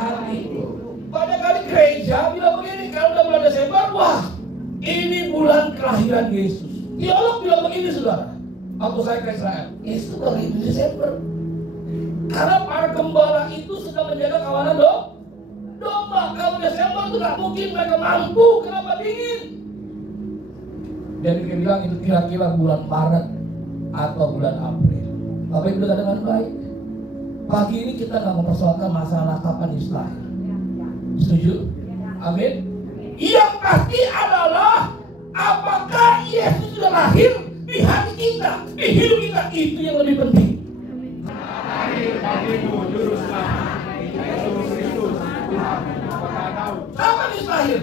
hatiku. Banyak kali gereja bilang begini, kalau udah bulan Desember, wah ini bulan kelahiran Yesus. Teolog bilang begini saudara, waktu saya ke Israel, Yesus lahir di Desember. Karena para gembala itu sedang menjaga kawanan domba. Kalau Desember itu gak mungkin mereka mampu, kenapa dingin? Jadi dia bilang itu kira-kira bulan Maret atau bulan April. Bapak Ibu dengar dengan baik. Pagi ini kita gak mempersoalkan masalah kapan Yesus lahir. Setuju? Amin. Yang pasti adalah apakah Yesus sudah lahir di hati kita, di hidup kita, itu yang lebih penting. Kapan Yesus lahir?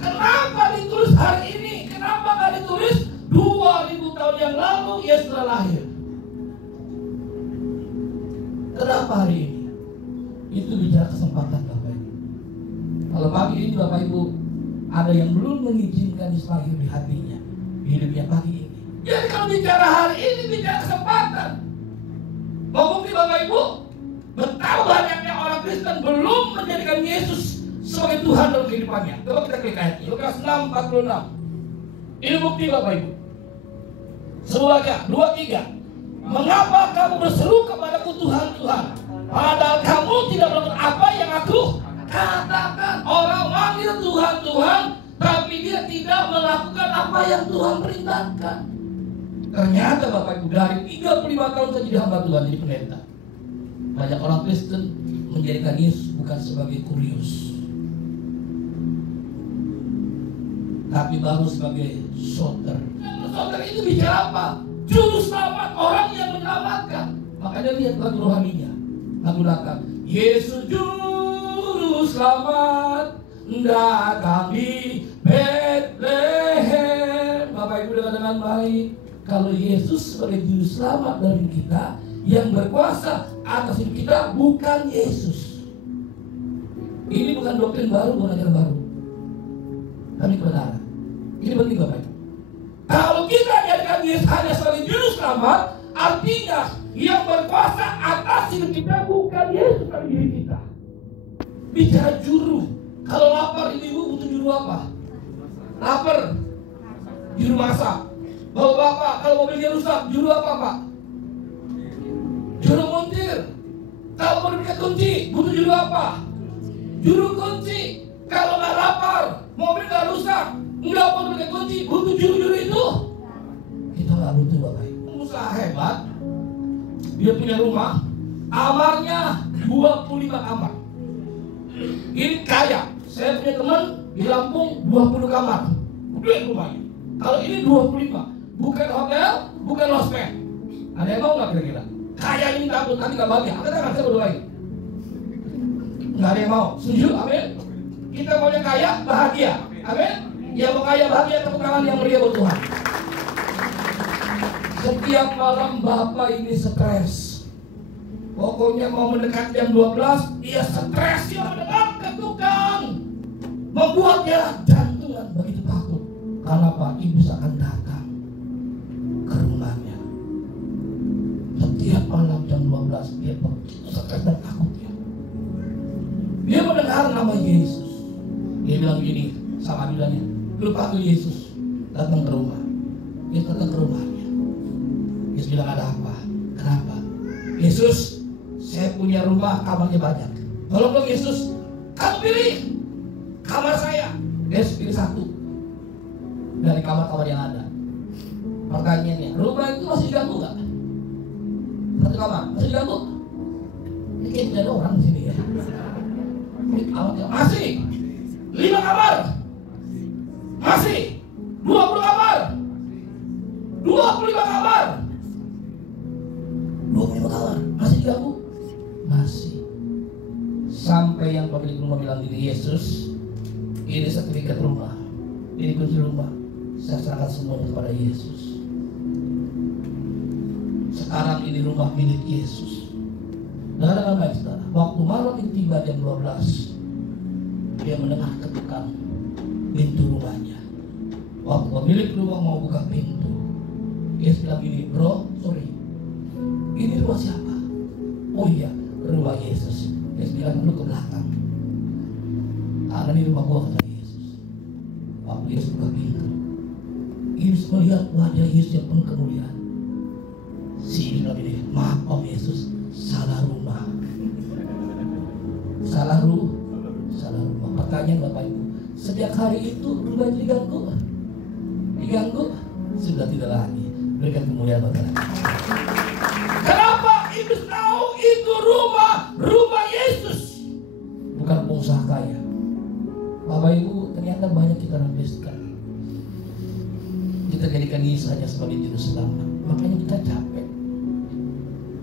Kenapa ditulis hari ini? Kenapa nggak ditulis 2000 tahun yang lalu Yesus sudah lahir? Kenapa hari ini? Itu bicara kesempatan Bapak Ibu. Kalau pagi ini Bapak Ibu ada yang belum mengizinkan Yesus lahir di hatinya, di hidupnya pagi ini. Jadi kalau bicara hari ini bicara kesempatan. Mungkin Bapak Ibu betapa banyaknya orang Kristen belum menjadikan Yesus sebagai Tuhan dalam kehidupannya. Coba kita klik ayatnya, Lukas 6:46. Ini bukti Bapak Ibu. Semuanya 2-3. Mengapa kamu berseru kepadaku Tuhan, Tuhan, padahal kamu tidak melakukan apa yang aku katakan. Orang manggil Tuhan, Tuhan, tapi dia tidak melakukan apa yang Tuhan perintahkan. Ternyata Bapak Ibu, dari 35 tahun saya jadi hamba Tuhan, jadi pendeta, banyak orang Kristen menjadikan Yesus bukan sebagai kurios, tapi baru sebagai soter. Soter itu bicara apa? Juru selamat, orang yang menyelamatkan. Makanya lihat lagu rohaninya, lagu belakang. Yesus juru selamat datang di Bethlehem. Bapak Ibu dengar dengan baik. Kalau Yesus sebagai juru selamat dari kita, yang berkuasa atas hidup kita bukan Yesus. Ini bukan doktrin baru, bukan ajaran baru, tapi kebenaran. Ini penting Bapak Ibu. Kalau kita jadikan Yesus hanya sebagai juru selamat, artinya yang berkuasa atas hidup kita bukan Yesus, tapi diri kita. Bicara juru, kalau lapar ibu butuh juru apa? Lapar, juru masak. Bapak, kalau mobilnya rusak, juru apa Pak? Juru montir. Kalau mau diberikan kunci, butuh juru apa? Juru kunci. Kalau nggak lapar, mobil nggak rusak, nggak mau diberikan kunci, butuh juru-juru itu. Kita nggak butuh Bapak Ibu. Pengusaha hebat, dia punya rumah, kamarnya 25 kamar. Ini kaya. Saya punya teman di Lampung 20 kamar, gede rumahnya. Kalau ini 25. Bukan hotel, bukan losmen. Ada yang mau nggak kira-kira? Kaya ini takut, nanti nggak bahagia. Angkat tangan, saya berdoain. Nggak ada yang mau. Setuju? Amin. Kita maunya kaya, bahagia. Amin. Yang mau kaya, bahagia, tepuk tangan yang meriah buat Tuhan. Setiap malam Bapak ini stres. Pokoknya mau mendekat jam 12, dia stres, dia mendekat ke tukang. Membuatnya jantungan begitu takut. Karena Pak Ibu akan datang ke rumahnya. Setiap malam jam 12 dia stres dan takutnya. Dia mendengar nama Yesus. Dia bilang gini sama bilangnya, lupa tuh Yesus datang ke rumah. Dia datang ke rumahnya. Yesus bilang ada apa? Kenapa? Yesus, saya punya rumah kamarnya banyak. Tolong dong Yesus, kamu pilih kamar saya. Yesus pilih satu dari kamar-kamar yang ada. Pertanyaannya, rumah itu masih diganggu nggak? Satu kamar, masih diganggu? Ini kayak tidak ada orang di sini ya. Masih 5 kamar, masih 20 kamar, 25 kamar, 25 kamar, masih diganggu? Masih. Sampai yang pemilik rumah bilang gini, Yesus, ini sertifikat rumah, ini kunci rumah, saya serahkan semuanya kepada Yesus. Sekarang ini rumah milik Yesus. Dengan baik saudara, waktu malam ini tiba jam 12, dia mendengar ketukan pintu rumahnya. Waktu pemilik rumah mau buka pintu, Yesus bilang gini, bro, sorry, ini rumah siapa? Oh iya, rumah Yesus. Yesus bilang, lu ke belakang. Ada di rumah gua, kata Yesus. Waktu Yesus buka pintu, Yesus melihat wajah Yesus yang penuh kemuliaan. Si bilang ini, maaf Om Yesus, salah rumah. Salah rumah. Pertanyaan Bapak Ibu, sejak hari itu rumah diganggu? Diganggu? Sudah tidak lagi. Berikan kemuliaan Bapak. Kenapa? Iblis tahu itu rumah Yesus, bukan pengusaha kaya. Bapak Ibu, ternyata banyak kita rampeskan. Kita jadikan Yesus hanya sebagai juru selamat. Makanya kita capek.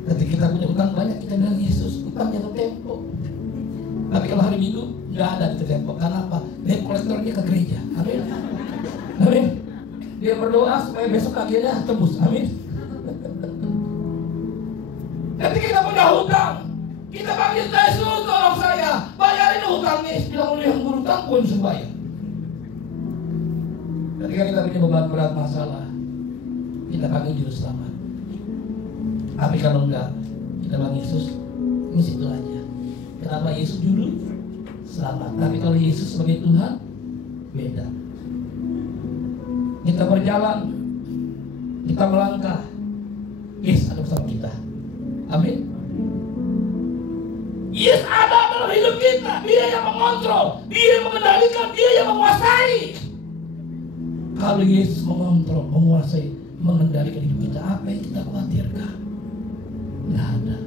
Ketika kita punya utang banyak, kita bilang Yesus utangnya ke Tempo. Tapi kalau hari Minggu nggak ada di Tempo. Karena apa? Dia kolesterolnya ke gereja. Amin. Amin. Dia berdoa supaya besok kakinya tembus. Amin. Ketika kita punya hutang, kita panggil Yesus, tolong saya, bayarin hutangnya. Bilang oleh yang berhutang pun sembayang. Ketika kita punya beban berat masalah, kita panggil juru selamat. Tapi kalau enggak, kita panggil Yesus, ini situ aja. Kenapa Yesus juru selamat? Tapi kalau Yesus sebagai Tuhan, beda. Kita berjalan, kita melangkah, Yesus ada bersama kita. Amin. Yesus ada dalam hidup kita. Dia yang mengontrol, Dia yang mengendalikan, Dia yang menguasai. Kalau Yesus mengontrol, menguasai, mengendalikan hidup kita, apa yang kita khawatirkan? Nggak ada.